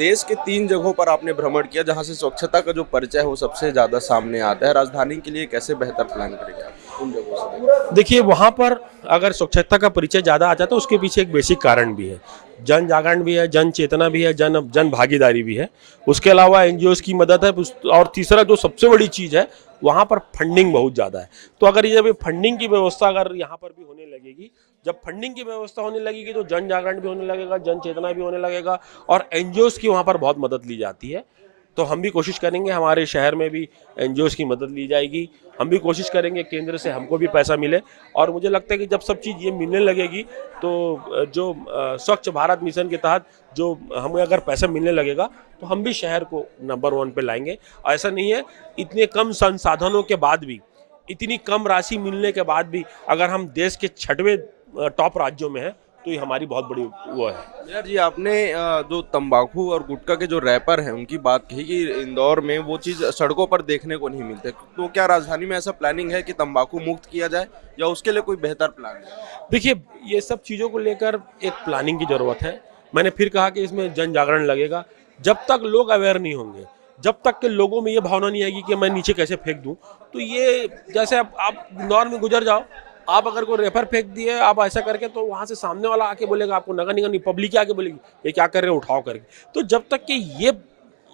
देश के 3 जगहों पर आपने भ्रमण किया जहाँ से स्वच्छता का जो परिचय है वो सबसे ज़्यादा सामने आता है। राजधानी के लिए कैसे बेहतर प्लान करेंगे आप उन जगहों से? देखिए, वहाँ पर अगर स्वच्छता का परिचय ज़्यादा आ जाता है, उसके पीछे एक बेसिक कारण भी है। जन जागरण भी है, जन चेतना भी है, जन भागीदारी भी है। उसके अलावा एनजीओज़ की मदद है और तीसरा जो सबसे बड़ी चीज़ है, वहाँ पर फंडिंग बहुत ज़्यादा है। तो अगर ये फंडिंग की व्यवस्था अगर यहाँ पर भी होने लगेगी, जब फंडिंग की व्यवस्था होने लगेगी तो जन जागरण भी होने लगेगा, जन चेतना भी होने लगेगा और एनजीओज़ की वहाँ पर बहुत मदद ली जाती है। तो हम भी कोशिश करेंगे, हमारे शहर में भी एनजीओज़ की मदद ली जाएगी। हम भी कोशिश करेंगे केंद्र से हमको भी पैसा मिले और मुझे लगता है कि जब सब चीज़ ये मिलने लगेगी तो जो स्वच्छ भारत मिशन के तहत जो हमें अगर पैसा मिलने लगेगा तो हम भी शहर को नंबर 1 पे लाएंगे। ऐसा नहीं है, इतने कम संसाधनों के बाद भी, इतनी कम राशि मिलने के बाद भी अगर हम देश के 6वें टॉप राज्यों में हैं तो ये हमारी बहुत बड़ी वो है। यार जी, आपने जो तंबाकू और गुटखा के जो रैपर हैं उनकी बात कही कि इंदौर में वो चीज़ सड़कों पर देखने को नहीं मिलते, तो क्या राजधानी में ऐसा प्लानिंग है कि तंबाकू मुक्त किया जाए या उसके लिए कोई बेहतर प्लान है? देखिए, ये सब चीज़ों को लेकर एक प्लानिंग की ज़रूरत है। मैंने फिर कहा कि इसमें जन जागरण लगेगा। जब तक लोग अवेयर नहीं होंगे, जब तक के लोगों में ये भावना नहीं आएगी कि मैं नीचे कैसे फेंक दूँ, तो ये जैसे आप इंदौर में गुजर जाओ, आप अगर कोई रेपर फेंक दिए, आप ऐसा करके तो वहाँ से सामने वाला आके बोलेगा आपको, नगर निगम नहीं, पब्लिक आके बोलेगी, ये क्या कर रहे हो, उठाओ करके। तो जब तक कि ये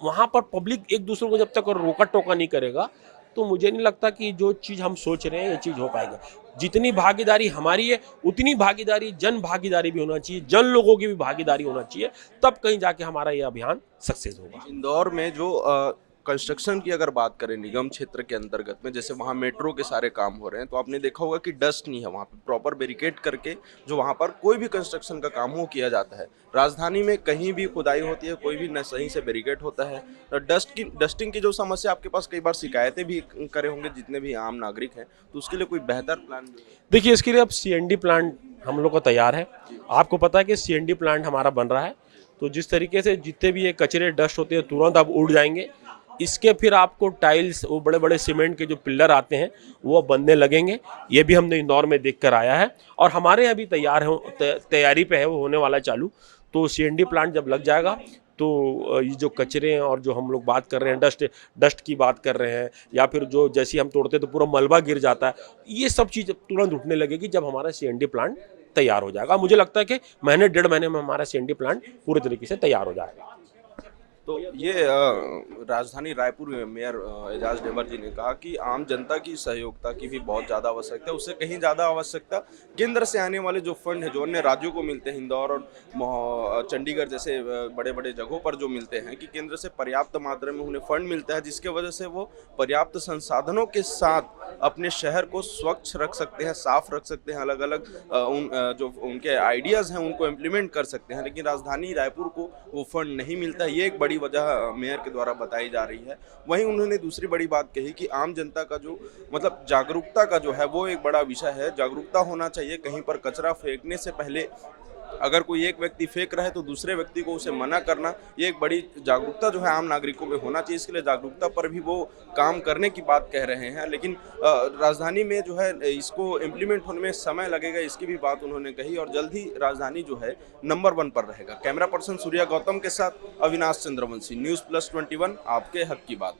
वहाँ पर पब्लिक एक दूसरे को जब तक रोका-टोका नहीं करेगा, तो मुझे नहीं लगता कि जो चीज़ हम सोच रहे हैं, ये चीज़ हो पाएगा। जितनी भागीदारी हमारी है, उतनी भागीदारी जन भागीदारी भी होना चाहिए, जन लोगों की भी भागीदारी होना चाहिए, तब कहीं जाके हमारा ये अभियान सक्सेस होगा। इंदौर में जो कंस्ट्रक्शन की अगर बात करें निगम क्षेत्र के अंतर्गत में, जैसे वहाँ मेट्रो के सारे काम हो रहे हैं, तो आपने देखा होगा कि डस्ट नहीं है वहाँ पे, प्रॉपर बैरिकेड करके जो वहाँ पर कोई भी कंस्ट्रक्शन का काम हो किया जाता है। राजधानी में कहीं भी खुदाई होती है, कोई भी न सही से बैरिकेड होता है। डस्टिंग की जो समस्या, आपके पास कई बार शिकायतें भी करे होंगे जितने भी आम नागरिक हैं, तो उसके लिए कोई बेहतर प्लान? देखिए, इसके लिए अब सीएनडी प्लांट हम लोग को तैयार है। आपको पता है कि सीएनडी प्लांट हमारा बन रहा है, तो जिस तरीके से जितने भी ये कचरे डस्ट होते हैं तुरंत अब उड़ जाएंगे। इसके फिर आपको टाइल्स, वो बड़े बड़े सीमेंट के जो पिलर आते हैं वो बनने लगेंगे। ये भी हमने इंदौर में देख कर आया है और हमारे यहाँ भी तैयारी पे है, वो होने वाला है चालू। तो सीएनडी प्लांट जब लग जाएगा तो ये जो कचरे हैं और जो हम लोग बात कर रहे हैं, डस्ट की बात कर रहे हैं, या फिर जो जैसे हम तोड़ते हैं तो पूरा मलबा गिर जाता है, ये सब चीज़ तुरंत उठने लगेगी जब हमारा सीएनडी प्लांट तैयार हो जाएगा। मुझे लगता है कि महीने 1.5 महीने में हमारा सीएनडी प्लांट पूरे तरीके से तैयार हो जाएगा। तो ये राजधानी रायपुर में मेयर एजाज ढेबर जी ने कहा कि आम जनता की सहयोगिता की भी बहुत ज़्यादा आवश्यकता है, उससे कहीं ज़्यादा आवश्यकता केंद्र से आने वाले जो फंड है जो अन्य राज्यों को मिलते हैं, इंदौर और चंडीगढ़ जैसे बड़े बड़े जगहों पर जो मिलते हैं, कि केंद्र से पर्याप्त मात्रा में उन्हें फंड मिलता है, जिसके वजह से वो पर्याप्त संसाधनों के साथ अपने शहर को स्वच्छ रख सकते हैं, साफ रख सकते हैं, अलग अलग जो उनके आइडियाज़ हैं उनको इम्प्लीमेंट कर सकते हैं। लेकिन राजधानी रायपुर को वो फंड नहीं मिलता, ये एक बड़ी वजह मेयर के द्वारा बताई जा रही है। वहीं उन्होंने दूसरी बड़ी बात कही कि आम जनता का जो मतलब जागरूकता का जो है वो एक बड़ा विषय है। जागरूकता होना चाहिए, कहीं पर कचरा फेंकने से पहले अगर कोई एक व्यक्ति फेंक रहा है तो दूसरे व्यक्ति को उसे मना करना, ये एक बड़ी जागरूकता जो है आम नागरिकों में होना चाहिए। इसके लिए जागरूकता पर भी वो काम करने की बात कह रहे हैं। लेकिन राजधानी में जो है इसको इम्प्लीमेंट होने में समय लगेगा, इसकी भी बात उन्होंने कही और जल्द ही राजधानी जो है नंबर 1 पर रहेगा। कैमरा पर्सन सूर्या गौतम के साथ अविनाश चंद्रवंशी, न्यूज़ प्लस 21, आपके हक की बात।